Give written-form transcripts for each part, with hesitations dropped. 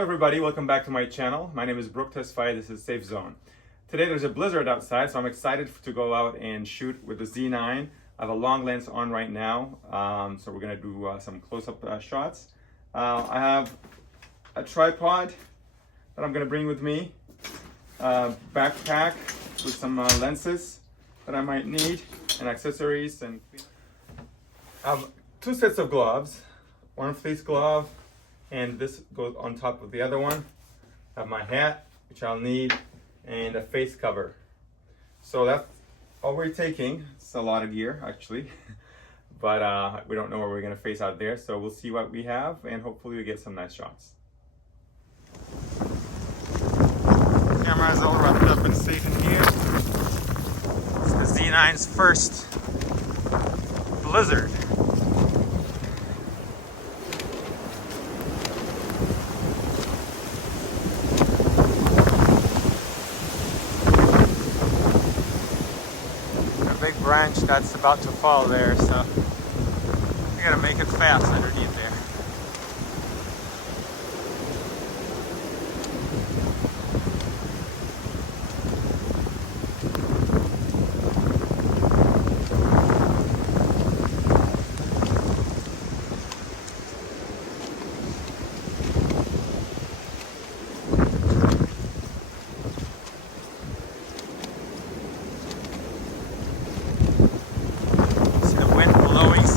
Hello everybody, welcome back to my channel. My name is Brook Tesfaye, this is Safe Zone. Today there's a blizzard outside, so I'm excited to go out and shoot with the Z9. I have a long lens on right now, so we're gonna do some close-up shots. I have a tripod that I'm gonna bring with me, a backpack with some lenses that I might need, and accessories. And I have two sets of gloves, one fleece glove, and this goes on top of the other one. I have my hat, which I'll need, and a face cover. So that's all we're taking. It's a lot of gear, actually, but we don't know where we're gonna face out there, so we'll see what we have, and hopefully we get some nice shots. Camera is all wrapped up and safe in here. It's the Z9's first blizzard. Big branch that's about to fall there, so we gotta make it fast underneath there.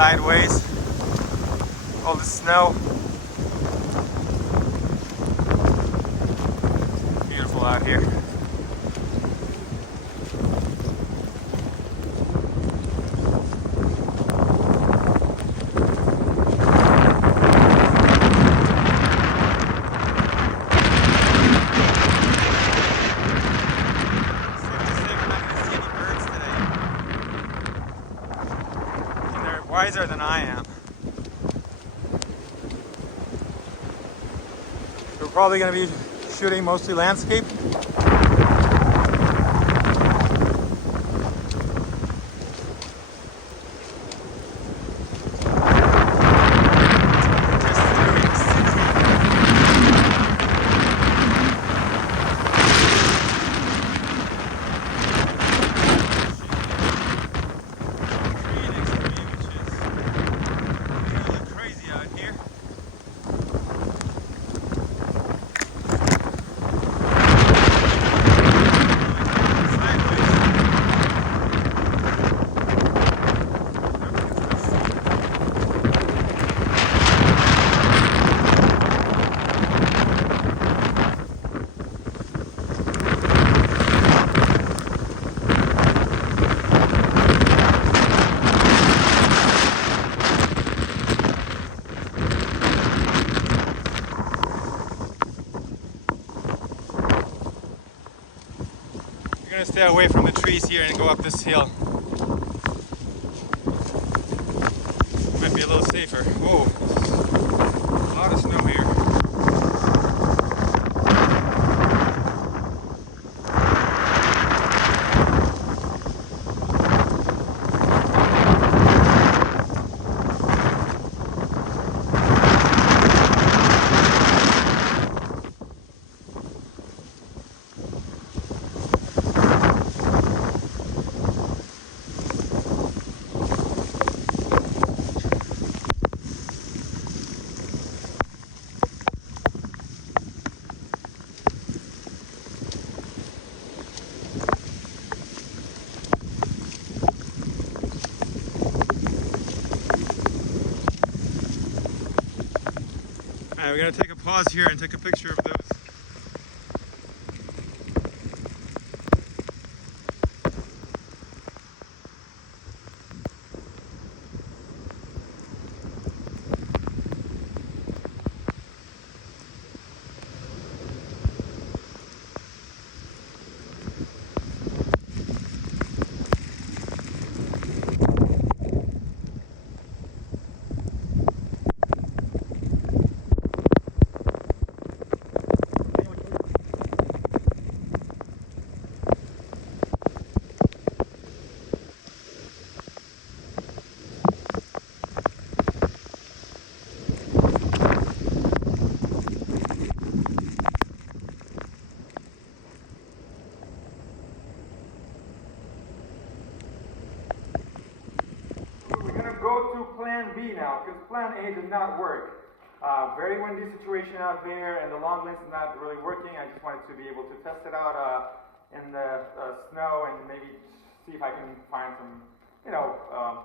Sideways, all the snow. Beautiful out here. Wiser than I am. We're probably going to be shooting mostly landscape. We're gonna stay away from the trees here and go up this hill. Might be a little safer. Whoa, a lot of snow here. Alright, we're going to take a pause here and take a picture of those. not work. Very windy situation out there, and the long lens is not really working. I just wanted to be able to test it out in the snow and maybe see if I can find some,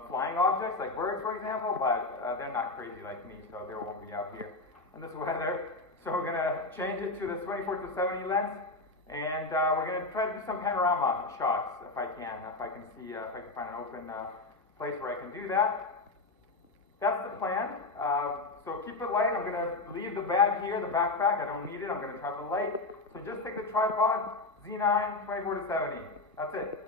flying objects like birds, for example, but they're not crazy like me, so they won't be out here in this weather. So we're gonna change it to the 24-70 lens, and we're gonna try to do some panorama shots if I can see if I can find an open place where I can do that. That's the plan. So keep it light. I'm gonna leave the bag here, the backpack. I don't need it. I'm gonna travel light. So just take the tripod, Z9, 24-70. That's it.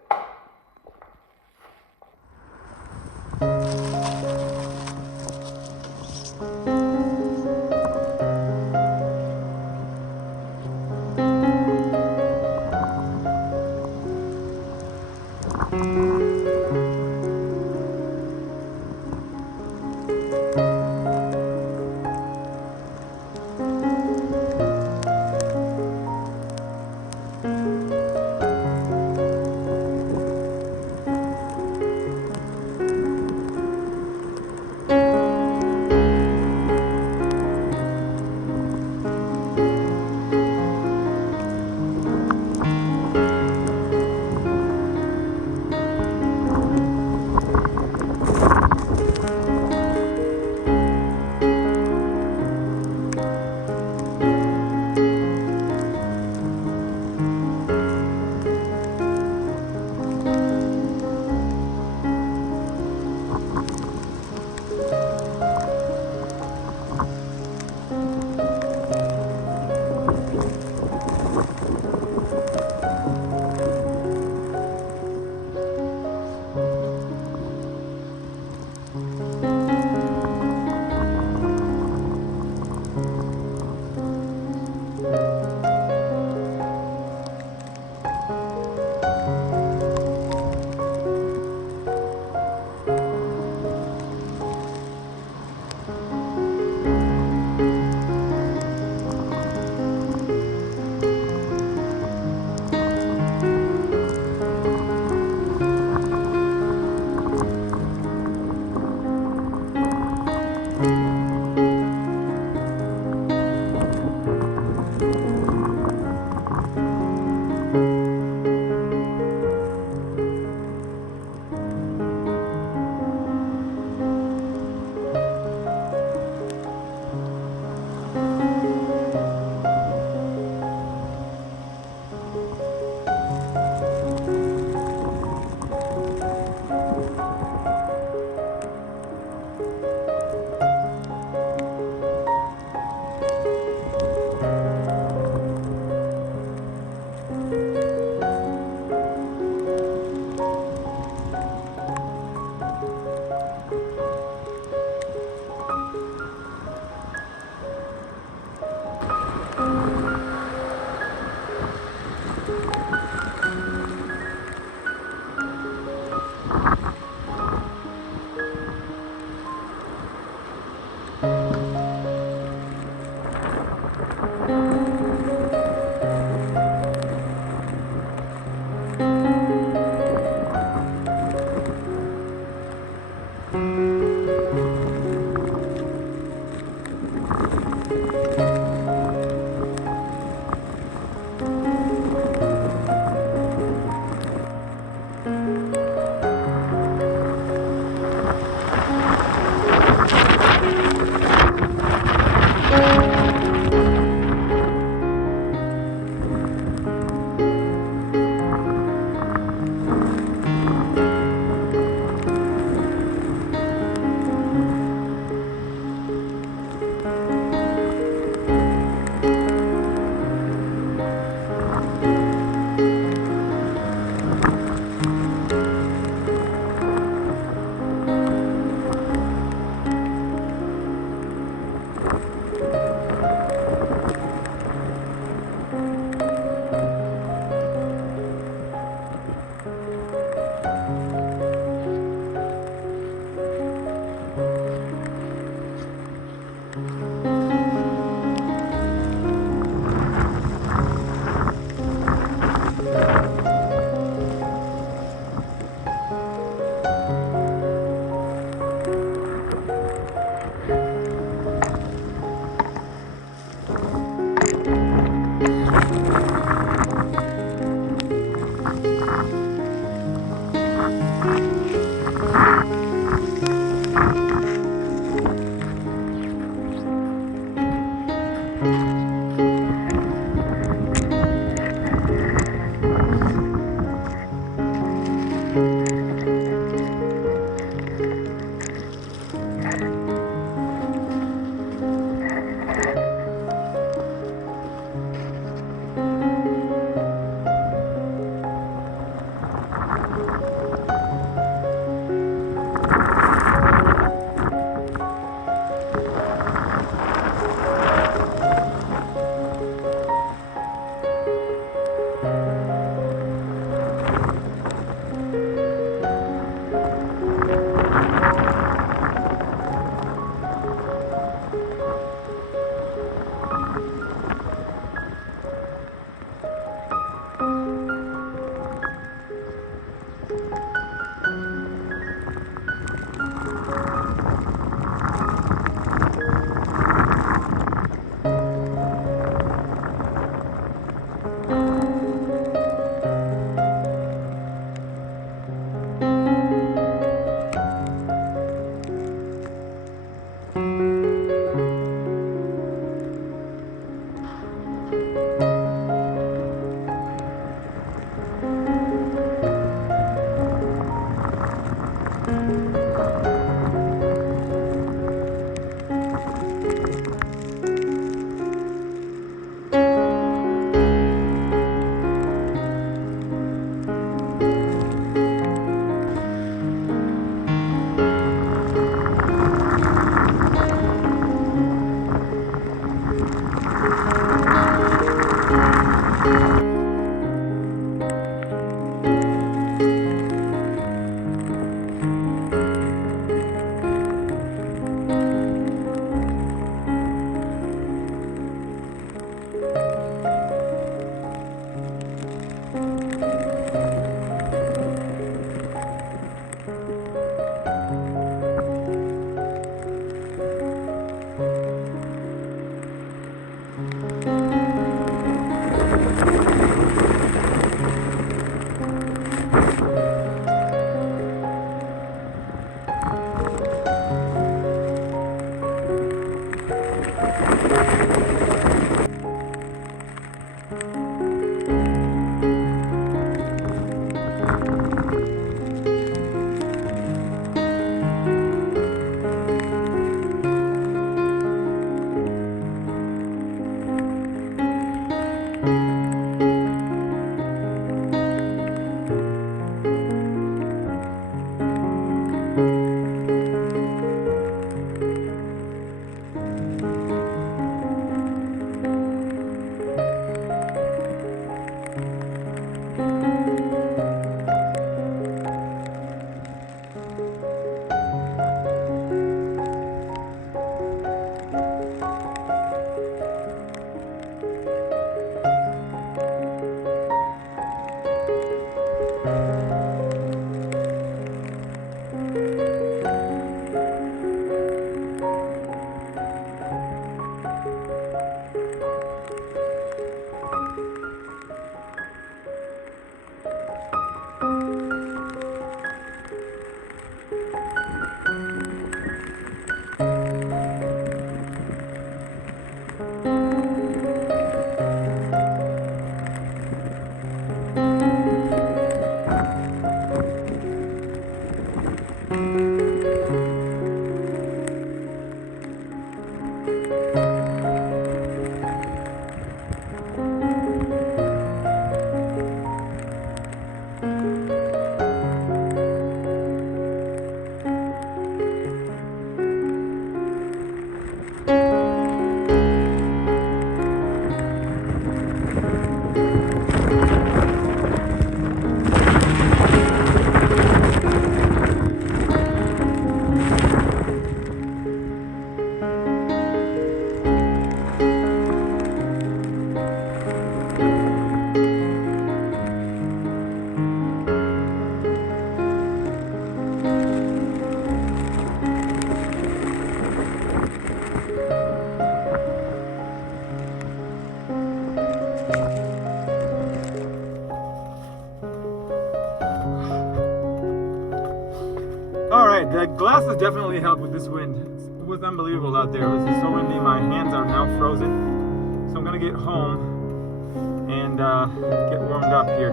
Alright, the glasses definitely helped with this wind. It was unbelievable out there. It was just so windy. My hands are now frozen. So I'm going to get home and get warmed up here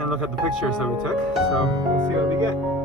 and look at the pictures that we took. So we'll see what we get.